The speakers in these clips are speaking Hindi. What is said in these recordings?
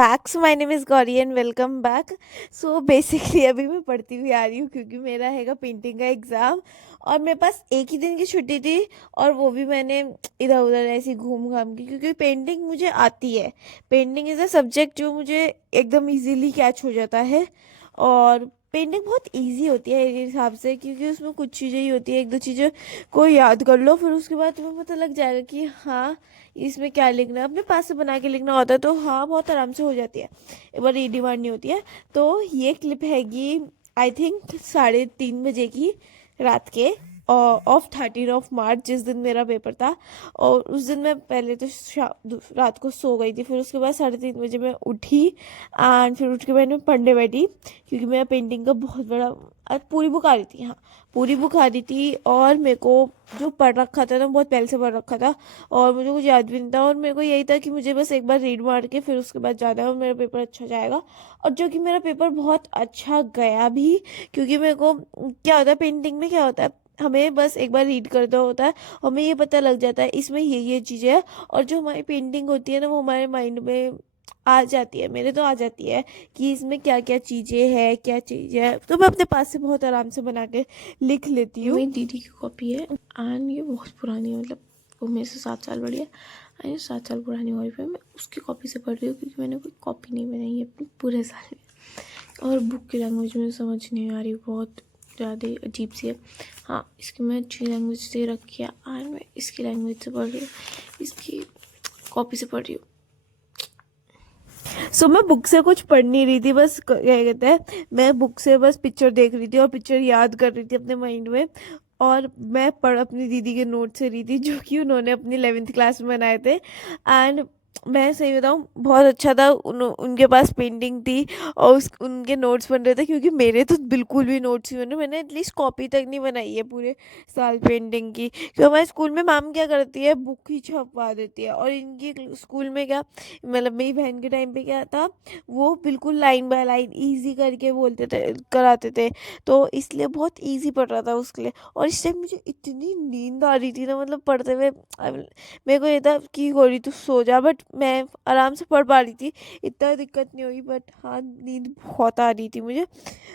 Back so my name is Gauri and welcome back. So basically अभी मैं पढ़ती हुई आ रही हूँ क्योंकि मेरा हैगा पेंटिंग का एग्ज़ाम और मेरे पास एक ही दिन की छुट्टी थी और वो भी मैंने इधर उधर ऐसी घूम घाम की क्योंकि पेंटिंग मुझे आती है। पेंटिंग इज़ अ सब्जेक्ट जो मुझे एकदम इजीली कैच हो जाता है और पेंटिंग बहुत इजी होती है मेरे हिसाब से क्योंकि उसमें कुछ चीज़ें ही होती है, एक दो चीज़ें को याद कर लो फिर उसके बाद तुम्हें पता लग जाएगा कि हाँ इसमें क्या लिखना है। अपने पास से बना के लिखना होता है तो हाँ बहुत आराम से हो जाती है, एक बार रीड मारनी होती है। तो ये क्लिप हैगी आई थिंक 3:30 बजे की रात के ऑफ 13 मार्च जिस दिन मेरा पेपर था। और उस दिन मैं पहले तो रात को सो गई थी, फिर उसके बाद 3:30 बजे मैं उठी एंड फिर उठ के मैंने पढ़ने बैठी क्योंकि मेरा पेंटिंग का बहुत बड़ा आज पूरी बुक आ रही थी। हाँ पूरी बुक आ रही थी और मेरे को जो पढ़ रखा था ना बहुत पहले से पढ़ रखा था और मुझे कुछ याद भी नहीं था और मेरे को यही था कि मुझे बस एक बार रीड मार के फिर उसके बाद जाना है और मेरा पेपर अच्छा जाएगा। और जो कि मेरा पेपर बहुत अच्छा गया भी क्योंकि मेरे को क्या होता है पेंटिंग में क्या होता है, हमें बस एक बार रीड करना होता है, हमें ये पता लग जाता है इसमें ये चीज़ें है और जो हमारी पेंटिंग होती है ना वो हमारे माइंड में आ जाती है, मेरे तो आ जाती है कि इसमें क्या क्या चीज़ें हैं क्या चीज़ें है, तो मैं अपने पास से बहुत आराम से बना के लिख लेती हूँ। मेरी दीदी की कॉपी है एंड ये बहुत पुरानी है, मतलब वो मेरे से 7 साल बड़ी है एंड ये 7 साल पुरानी हुई है। मैं उसकी कॉपी से पढ़ रही हूँ क्योंकि मैंने कोई कॉपी नहीं बनाई है अपने पूरे साल में। और बुक की लैंग्वेज मुझे समझ नहीं आ रही, बहुत ज़्यादा अजीब सी है। हाँ इसकी मैं अच्छी लैंग्वेज दे रखी है एंड मैं इसकी लैंग्वेज से पढ़ रही हूँ, इसकी कॉपी से पढ़ रही हूँ। सो मैं बुक से कुछ पढ़ नहीं रही थी, बस क्या कहते हैं मैं बुक से बस पिक्चर देख रही थी और पिक्चर याद कर रही थी अपने माइंड में। और मैं पढ़ अपनी दीदी के नोट से रही थी जो कि उन्होंने अपनी 11th क्लास में बनाए थे एंड मैं सही बताऊँ बहुत अच्छा था। उनके पास पेंटिंग थी और उनके नोट्स बन रहे थे क्योंकि मेरे तो बिल्कुल भी नोट्स नहीं बने, मैंने एटलीस्ट कॉपी तक नहीं बनाई है पूरे साल पेंटिंग की। क्योंकि हमारे स्कूल में मैम क्या करती है बुक ही छपवा देती है और इनकी स्कूल में क्या मतलब मेरी बहन के टाइम पे क्या था वो बिल्कुल लाइन बाय लाइन इजी करके बोलते थे कराते थे, तो इसलिए बहुत इजी पढ़ रहा था उसके लिए। और इस टाइम मुझे इतनी नींद आ रही थी ना, मतलब पढ़ते हुए मेरे को ये था कि गोरी तू सो जा, बट मैं आराम से पढ़ पा रही थी, इतना दिक्कत नहीं हुई। बट हाँ नींद बहुत आ रही थी मुझे,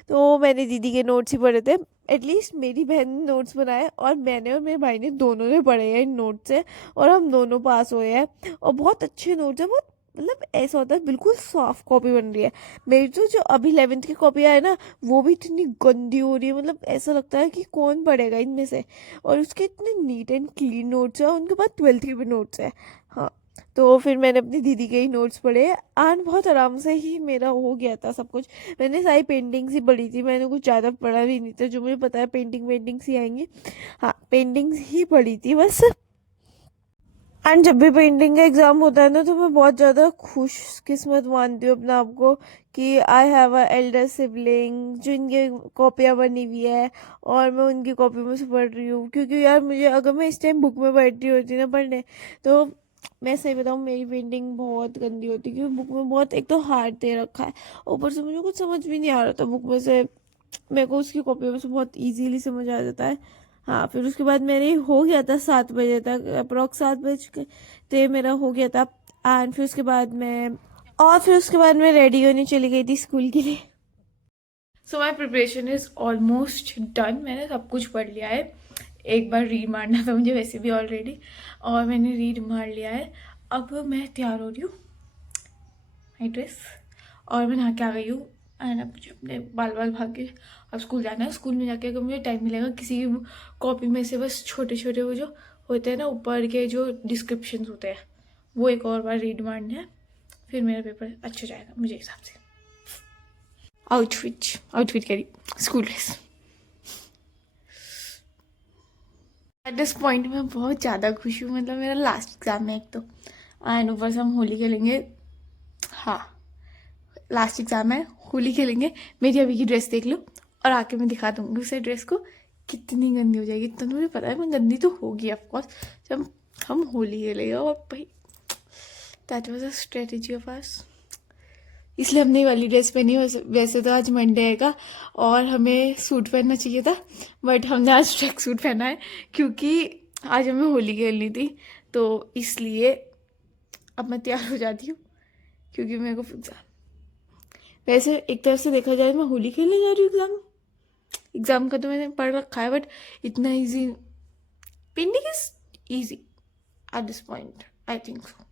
तो मैंने दीदी के नोट्स ही पढ़े थे। एटलीस्ट मेरी बहन ने नोट्स बनाए और मैंने और मेरे भाई ने दोनों ने पढ़े हैं इन नोट से और हम दोनों पास हुए हैं। और बहुत अच्छे नोट्स हैं, बहुत मतलब ऐसा होता है बिल्कुल सॉफ्ट कॉपी बन रही है। मेरी तो जो अभी 11th की कॉपी है ना वो भी इतनी गंदी हो रही है, मतलब ऐसा लगता है कि कौन पढ़ेगा इनमें से। और उसके इतने नीट एंड क्लीन नोट्स है, उनके पास 12th के भी नोट्स है। हाँ तो फिर मैंने अपनी दीदी के ही नोट्स पढ़े एंड बहुत आराम से ही मेरा हो गया था सब कुछ। मैंने सारी पेंटिंग्स ही पढ़ी थी, मैंने कुछ ज़्यादा पढ़ा भी नहीं था, जो मुझे पता है पेंटिंग्स ही आएंगी। हाँ पेंटिंग्स ही पढ़ी थी बस। एंड जब भी पेंटिंग का एग्ज़ाम होता है ना तो मैं बहुत ज़्यादा खुश किस्मत मानती हूँ अपने आप को कि I have a elder sibling जिनकी कॉपियाँ बनी हुई है और मैं उनकी कॉपी में से पढ़ रही हूँ। क्योंकि यार मुझे अगर मैं इस टाइम बुक में बैठ रही होती ना पढ़ने तो मैं सही बताऊँ मेरी पेंटिंग बहुत गंदी होती क्योंकि बुक में बहुत एक तो हार्ड दे रखा है, ऊपर से मुझे कुछ समझ भी नहीं आ रहा था बुक में से, मेरे को उसकी कॉपी में से बहुत इजीली समझ आ जाता है। हाँ फिर उसके बाद मेरे हो गया था 7 बजे तक, अप्रॉक्स 7 बज के ते मेरा हो गया था। एंड फिर उसके बाद मैं रेडी होने चली गई थी स्कूल के लिए। So my preparation is almost done, मैंने सब कुछ पढ़ लिया है। एक बार रीड मारना था मुझे वैसे भी ऑलरेडी, और मैंने रीड मार लिया है। अब मैं तैयार हो रही हूँ, माई ड्रेस, और मैं नहा के आ गई हूँ एंड अब मुझे अपने बाल भाग के अब स्कूल जाना है। स्कूल में जाके अगर मुझे टाइम मिलेगा किसी भी कॉपी में से बस छोटे छोटे वो जो होते हैं ना ऊपर के जो डिस्क्रिप्शन होते हैं वो एक और बार रीड मारना है, फिर मेरा पेपर अच्छा जाएगा मुझे हिसाब से। आउटफिट करी school dress. At this point मैं बहुत ज़्यादा खुश हूँ, मतलब मेरा लास्ट एग्जाम है एक तो, एंड ऊपर से हम होली खेलेंगे। हाँ लास्ट एग्जाम है, होली खेलेंगे। मेरी अभी की ड्रेस देख लो और आके मैं दिखा दूँगी उसे ड्रेस को कितनी गंदी हो जाएगी। तो मुझे पता है मैं गंदी तो होगी ऑफकोर्स जब हम होली खेलेंगे। और भाई that was a strategy of us, इसलिए हमने ये वाली ड्रेस पहनी। वैसे तो आज मंडे है और हमें सूट पहनना चाहिए था, बट हमने आज ट्रैक सूट पहना है क्योंकि आज हमें होली खेलनी थी, तो इसलिए अब मैं तैयार हो जाती हूँ क्योंकि मेरे को एग्जाम, वैसे एक तरफ से देखा जाए मैं होली खेलने जा रही हूँ, एग्जाम का तो मैंने पढ़ रखा है, बट इतना easy, painting is easy at this point, I think so.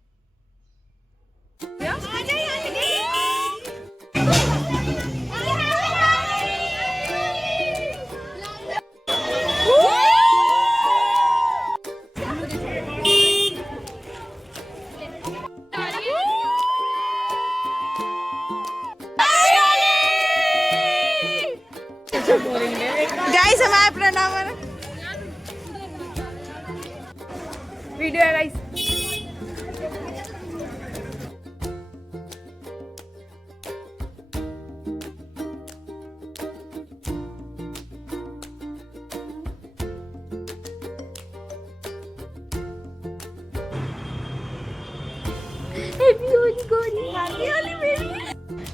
Guys हमारा प्रणाम वीडियो है गाइस।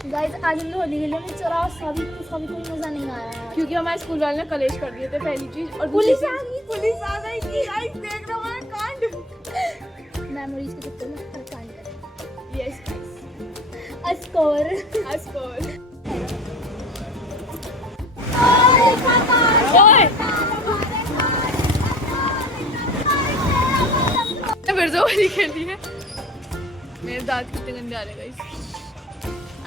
गाइस आज हमने होली खेली, हमें चौराहा सभी कोई मजा नहीं आया है। क्योंकि हमारे स्कूल वाले ने कलेश कर दिए थे पहली चीज, और पुलिस आ गई थी गाइस, देख रहे हो हमारा कांड। मेमोरीज के चक्कर में हर कांड करें। यस गाइस, स्कोर फिर से होली खेली है। मेरे दांत कितने गंदे आ रहे गाइस,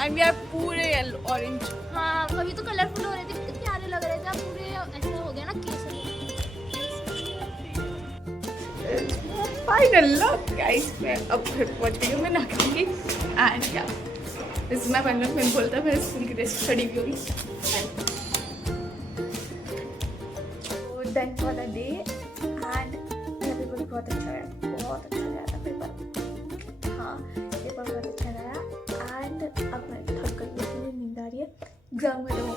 एंड वी आर पूरे येलो ऑरेंज। हाँ कभी तो कलरफुल हो रहे थे, कितने प्यारे लग रहे थे, अब पूरे ऐसा हो गया ना केसरी। फाइनल लुक गाइस, मैं अब फिर पहुंच गई हूँ मैं नाखून, एंड या this is my final look. मैंने बोलता है मेरे स्कूल की ड्रेस स्टडी भी होगी। तो done for the day, and मेरा पेपर बहुत अच्छा गया, बहुत अच्छा गया था पेपर। हाँ पेपर बहुत अच्छा गया, एंड अब मैं थक गई हूँ, मुझे नींद आ रही है। एग्जाम खत्म